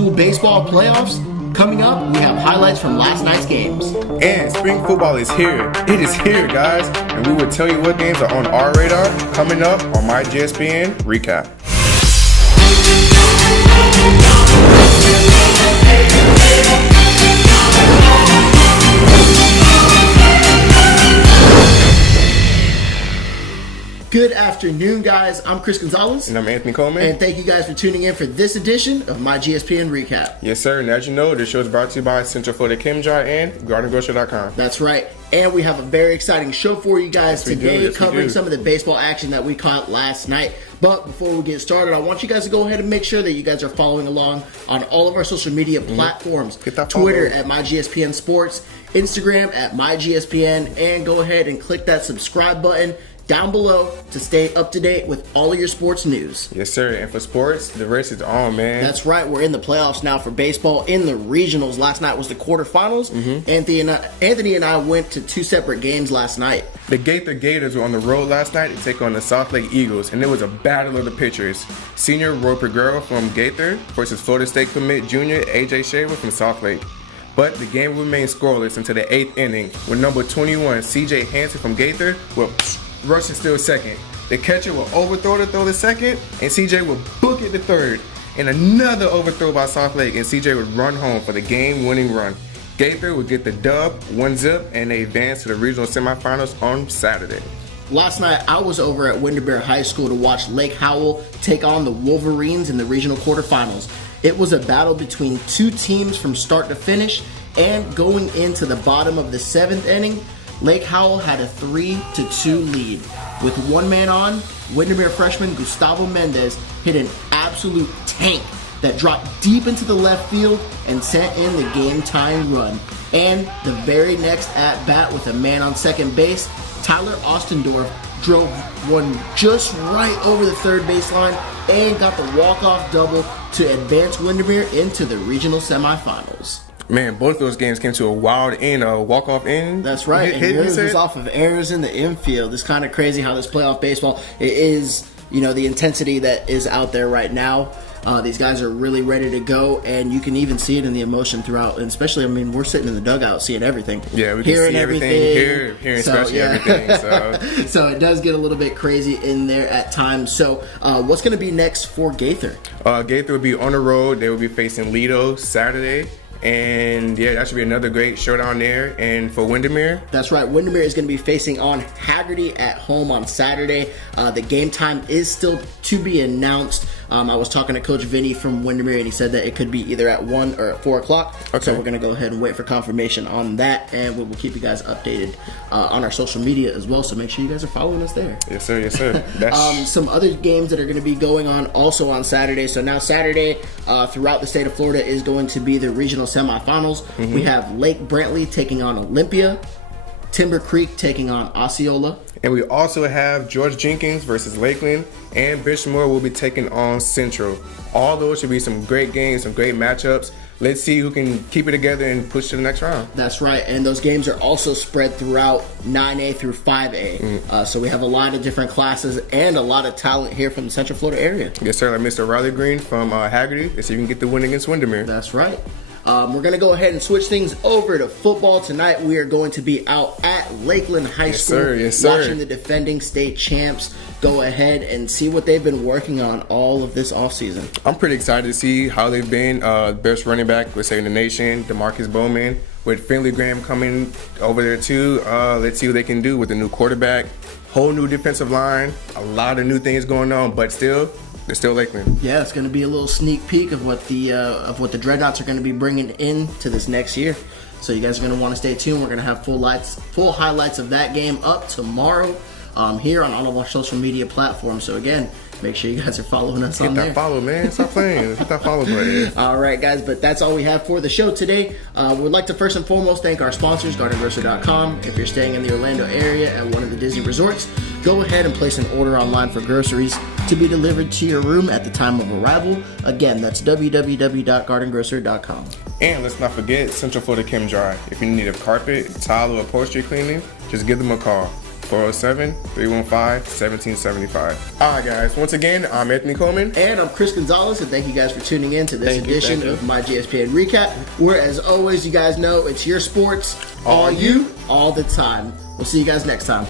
school baseball playoffs. Coming up, we have highlights from last night's games. And spring football is here. It is here, guys. And we will tell you what games are on our radar coming up on myGSPN Recap. Good afternoon, guys. I'm Chris Gonzalez. And I'm Anthony Coleman. And thank you guys for tuning in for this edition of myGSPN Recap. Yes, sir. And as you know, this show is brought to you by Central Florida Chemdry and GardenGrocery.com. That's right. And we have a very exciting show for you guys today, covering some of the baseball action that we caught last night. But before we get started, I want you guys to go ahead and make sure that you guys are following along on all of our social media platforms. Twitter at myGSPN Sports, Instagram at myGSPN, and go ahead and click that subscribe button down below to stay up to date with all of your sports news. Yes, sir. And for sports, the race is on, man. That's right. We're in the playoffs now for baseball. In the regionals, last night was the quarterfinals. Anthony and I went to two separate games last night. The Gaither Gators were on the road last night to take on the South Lake Eagles, and it was a battle of the pitchers. Senior Roy Peguero from Gaither versus Florida State commit junior A.J. Shaver from South Lake. But the game remained scoreless until the 8th inning, when number 21, C.J. Hansen from Gaither, rushing still second. The catcher will overthrow to throw the second, and CJ will book it to third. And another overthrow by South Lake, and CJ would run home for the game-winning run. Gaither would get the dub, 1-0, and they advance to the regional semifinals on Saturday. Last night, I was over at Windermere High School to watch Lake Howell take on the Wolverines in the regional quarterfinals. It was a battle between two teams from start to finish, and going into the bottom of the 7th inning, Lake Howell had a 3-2 lead. With one man on, Windermere freshman Gustavo Mendez hit an absolute tank that dropped deep into the left field and sent in the game-tying run. And the very next at-bat with a man on second base, Tyler Ostendorf drove one just right over the third baseline and got the walk-off double to advance Windermere into the regional semifinals. Man, both of those games came to a wild end, a walk-off end. That's right. And yours was off of errors in the infield. It's kind of crazy how this playoff baseball is, the intensity that is out there right now. These guys are really ready to go, and you can even see it in the emotion throughout. And especially, we're sitting in the dugout seeing everything. Yeah, we can see everything, hearing especially everything. So it does get a little bit crazy in there at times. So what's going to be next for Gaither? Gaither will be on the road. They will be facing Leto Saturday. And yeah, that should be another great showdown there. And for Windermere, that's right. Windermere is going to be facing on Hagerty at home on Saturday. The game time is still to be announced. I was talking to Coach Vinny from Windermere, and he said that it could be either at 1 or at 4 o'clock. Okay. So we're going to go ahead and wait for confirmation on that, and we will keep you guys updated on our social media as well. So make sure you guys are following us there. Yes, sir. Yes, sir. Some other games that are going to be going on also on Saturday. So now Saturday, throughout the state of Florida, is going to be the regional semifinals. We have Lake Brantley taking on Olympia, Timber Creek taking on Osceola. And we also have George Jenkins versus Lakeland, and Bishmore will be taking on Central. All those should be some great games, some great matchups. Let's see who can keep it together and push to the next round. That's right, and those games are also spread throughout 9A through 5A. So we have a lot of different classes and a lot of talent here from the Central Florida area. Yes, sir. Like Mr. Riley Green from Hagerty. Let's see if you can get the win against Windermere. That's right. We're going to go ahead and switch things over to football. Tonight we are going to be out at Lakeland High School watching the defending state champs go ahead and see what they've been working on all of this offseason. I'm pretty excited to see how they've been. Best running back with Saving the Nation, DeMarcus Bowman, with Finley Graham coming over there too. Let's see what they can do with the new quarterback, whole new defensive line, a lot of new things going on, but still, they're still Lakeland. Yeah, it's going to be a little sneak peek of what the Dreadnoughts are going to be bringing into this next year. So you guys are going to want to stay tuned. We're going to have full highlights of that game up tomorrow here on all of our social media platforms. So again, make sure you guys are following us on there. Hit that follow, man. Stop playing. Hit that follow button. All right, guys, but that's all we have for the show today. We'd like to first and foremost thank our sponsors, GardenGrocery.com. If you're staying in the Orlando area at one of the Disney resorts, go ahead and place an order online for groceries to be delivered to your room at the time of arrival. Again, that's www.gardengrocery.com. And let's not forget Central Florida Chemdry. If you need a carpet, tile, or upholstery cleaning, just give them a call. 407-315-1775. All right, guys. Once again, I'm Anthony Coleman. And I'm Chris Gonzalez, and thank you guys for tuning in to this edition of My GSPN Recap, where, as always, you guys know it's your sports, all you, all the time. We'll see you guys next time.